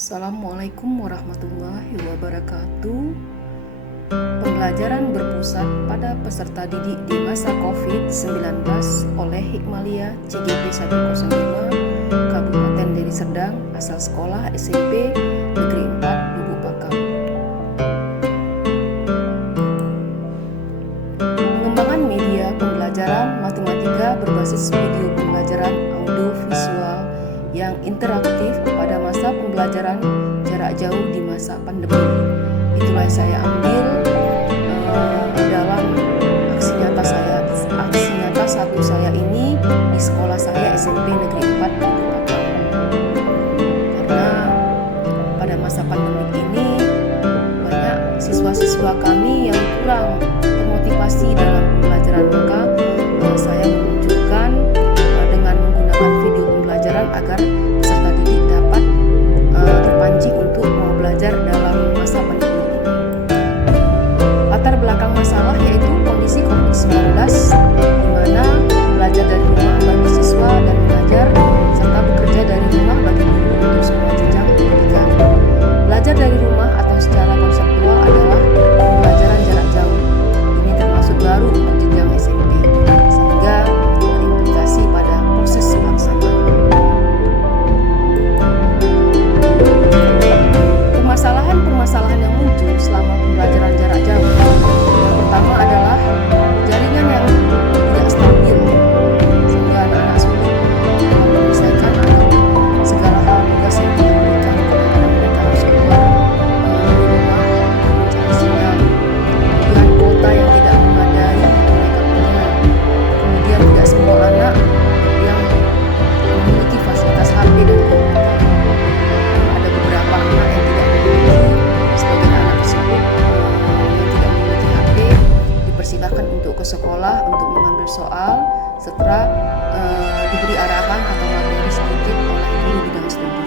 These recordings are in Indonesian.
Assalamualaikum warahmatullahi wabarakatuh. Pembelajaran berpusat pada peserta didik di masa COVID-19 oleh Hikmalia CGP 105 Kabupaten Deli Serdang, asal sekolah SMP Negeri 4 Lubuk Pakam. Pengembangan media pembelajaran matematika berbasis video pembelajaran audio visual yang interaktif pada masa pembelajaran jarak jauh di masa pandemi. Itulah yang saya ambil dalam aksi nyata satu saya ini di sekolah saya SMP Negeri 4 di Pakam. Karena pada masa pandemi ini banyak siswa-siswa kami yang kurang termotivasi dalam pembelajaran, maka saya menunjukkan dengan menggunakan video pembelajaran agar peserta didik dapat terpancing untuk mau belajar dalam masa pandemi ini. Latar belakang masalah yaitu kondisi COVID-19 di mana belajar dari rumah bagi siswa dan mengajar serta bekerja dari rumah bagi guru untuk semua jenjang pendidikan. Belajar dari rumah atau secara konseptual adalah pembelajaran jarak jauh. Ini termasuk baru untuk jenjang SMP sehingga berimplikasi pada proses pelaksanaan. Permasalahan yang muncul selama pembelajaran jarak jauh. Yang pertama adalah jaringan yang tidak stabil, sehingga anak-anak sulit menyelesaikan atau segala hal tugas yang diberikan. Kadang-kadang mereka harus keluar dari rumah mencari sinyal. Kemudian kuota yang tidak memadai yang mereka punya. Kemudian tidak semua anak yang memiliki fasilitas HP dan komputer. Ada beberapa anak yang tidak memiliki. Sebagian anak tersebut yang tidak memiliki HP dipersilakan untuk ke sekolah untuk mengambil soal setelah diberi arahan atau materi sedikit oleh guru bidang studi.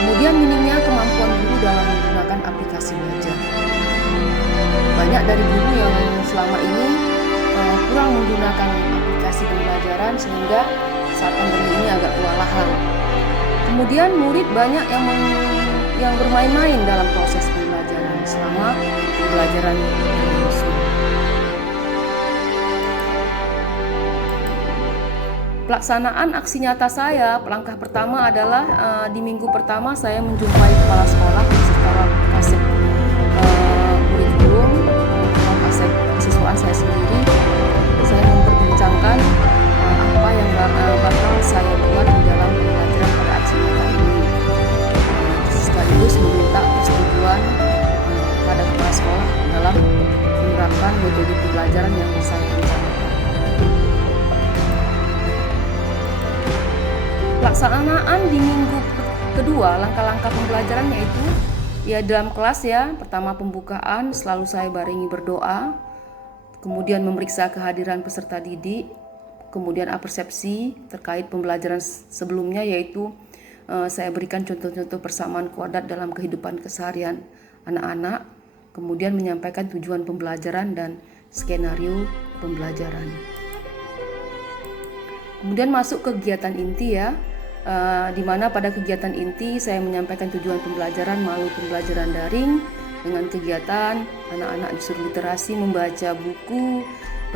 Kemudian minimnya kemampuan guru dalam menggunakan aplikasi belajar. Banyak dari guru yang selama ini kurang menggunakan aplikasi pembelajaran sehingga saat pandemi ini agak kewalahan. Kemudian murid banyak yang bermain-main dalam proses pembelajaran selama pembelajaran berlangsung. Pelaksanaan aksi nyata saya, langkah pertama adalah di minggu pertama saya menjumpai kepala sekolah beserta kasep kurikulum, kasep siswaan saya sendiri. Saya memperbincangkan apa yang bakal saya buat di dalam pembelajaran pada aksi nyata ini. Sekaligus meminta persetujuan pada kepala sekolah dalam menerapkan metode pembelajaran yang saya rencanakan. Pelaksanaan di minggu kedua, langkah-langkah pembelajaran yaitu dalam kelas pertama pembukaan selalu saya barengi berdoa, kemudian memeriksa kehadiran peserta didik, kemudian persepsi terkait pembelajaran sebelumnya yaitu saya berikan contoh-contoh persamaan kuadrat dalam kehidupan keseharian anak-anak, kemudian menyampaikan tujuan pembelajaran dan skenario pembelajaran. Kemudian masuk kegiatan inti di mana pada kegiatan inti saya menyampaikan tujuan pembelajaran melalui pembelajaran daring dengan kegiatan anak-anak disuruh literasi, membaca buku,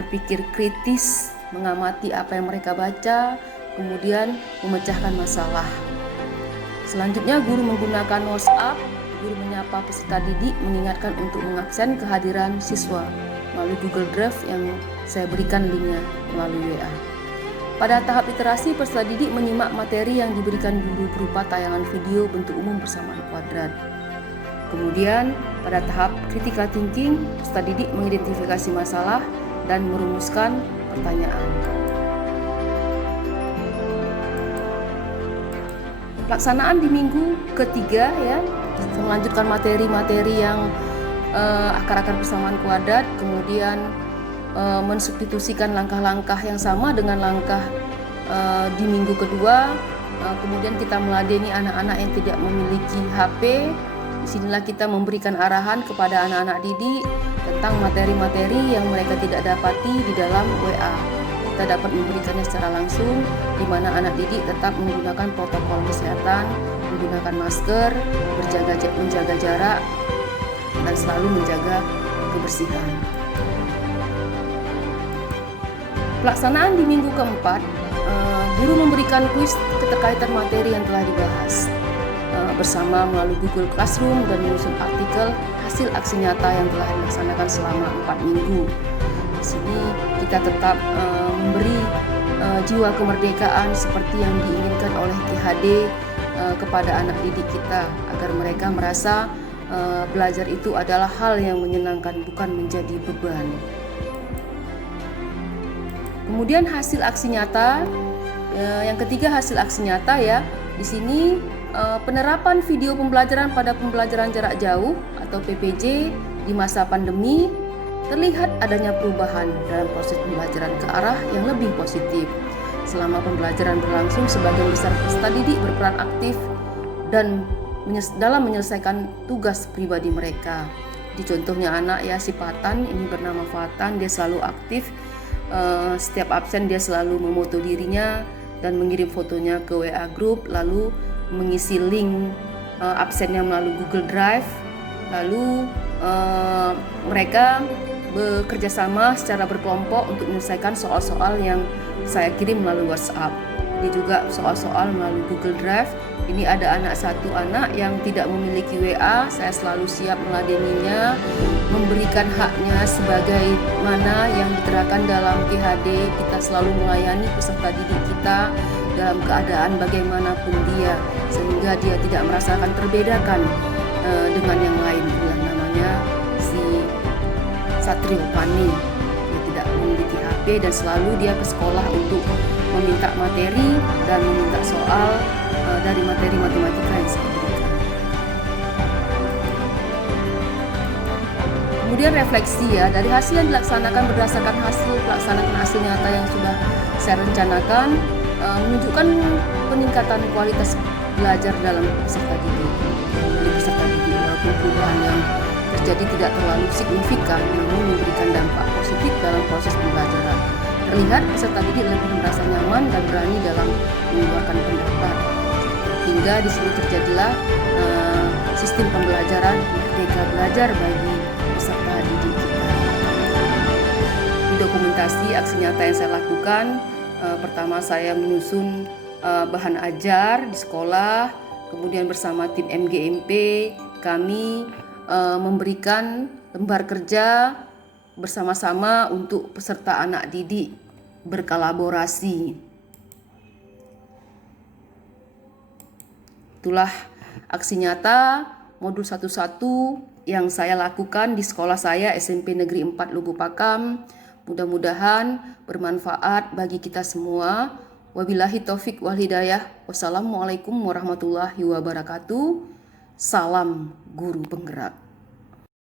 berpikir kritis, mengamati apa yang mereka baca, kemudian memecahkan masalah. Selanjutnya guru menggunakan WhatsApp, guru menyapa peserta didik, mengingatkan untuk mengabsen kehadiran siswa melalui Google Drive yang saya berikan linknya melalui WA. Pada tahap literasi, peserta didik menyimak materi yang diberikan guru berupa tayangan video bentuk umum persamaan kuadrat. Kemudian pada tahap critical thinking, peserta didik mengidentifikasi masalah dan merumuskan pertanyaan. Pelaksanaan di minggu ketiga melanjutkan materi-materi yang akar-akar persamaan kuadrat, kemudian mensubstitusikan langkah-langkah yang sama dengan langkah di minggu kedua. Kemudian kita meladeni anak-anak yang tidak memiliki HP. Disinilah kita memberikan arahan kepada anak-anak didik tentang materi-materi yang mereka tidak dapati di dalam WA. Kita dapat memberikannya secara langsung, di mana anak didik tetap menggunakan protokol kesehatan, menggunakan masker, menjaga jarak, dan selalu menjaga kebersihan. Pelaksanaan di minggu keempat, guru memberikan kuis keterkaitan materi yang telah dibahas bersama melalui Google Classroom dan menyusun artikel hasil aksi nyata yang telah dilaksanakan selama 4 minggu. Di sini kita tetap memberi jiwa kemerdekaan seperti yang diinginkan oleh GHD kepada anak didik kita, agar mereka merasa belajar itu adalah hal yang menyenangkan, bukan menjadi beban. Kemudian hasil aksi nyata, yang ketiga hasil aksi nyata ya. Di sini penerapan video pembelajaran pada pembelajaran jarak jauh atau PPJ di masa pandemi, terlihat adanya perubahan dalam proses pembelajaran ke arah yang lebih positif. Selama pembelajaran berlangsung, sebagian besar peserta didik berperan aktif dan dalam menyelesaikan tugas pribadi mereka. Di contohnya anak ya, si Fatan, ini bernama Fatan, dia selalu aktif. Setiap absen dia selalu memoto dirinya dan mengirim fotonya ke WA group, lalu mengisi link absennya melalui Google Drive. Lalu mereka bekerja sama secara berkelompok untuk menyelesaikan soal-soal yang saya kirim melalui WhatsApp. Ini juga soal-soal melalui Google Drive. Ini ada satu anak yang tidak memiliki WA, saya selalu siap meladeninya, memberikan haknya sebagai mana yang diterapkan dalam GHD. Kita selalu melayani peserta didik kita dalam keadaan bagaimanapun dia, sehingga dia tidak merasakan terbedakan dengan yang lain. Namanya si Satrio Pani, dia tidak memiliki HP dan selalu dia ke sekolah untuk meminta materi dan meminta soal dari materi matematika yang saya berikan. Kemudian refleksi ya, dari hasil yang dilaksanakan berdasarkan hasil pelaksanaan hasil nyata yang sudah saya rencanakan, menunjukkan peningkatan kualitas belajar dalam peserta didik. Walaupun perubahan yang terjadi tidak terlalu signifikan, namun memberikan dampak positif dalam proses pembelajaran. Terlihat peserta didik lebih merasa nyaman dan berani dalam mengeluarkan pendapat, hingga di sini terjadilah sistem pembelajaran merdeka belajar bagi peserta didik kita. Di dokumentasi aksi nyata yang saya lakukan, pertama saya menyusun bahan ajar di sekolah, kemudian bersama tim MGMP kami memberikan lembar kerja bersama-sama untuk peserta anak didik berkolaborasi. Itulah aksi nyata modul 11 yang saya lakukan di sekolah saya SMP Negeri 4 Lugu Pakam. Mudah-mudahan bermanfaat bagi kita semua. Wabillahi taufik wal hidayah. Wassalamualaikum warahmatullahi wabarakatuh. Salam guru penggerak.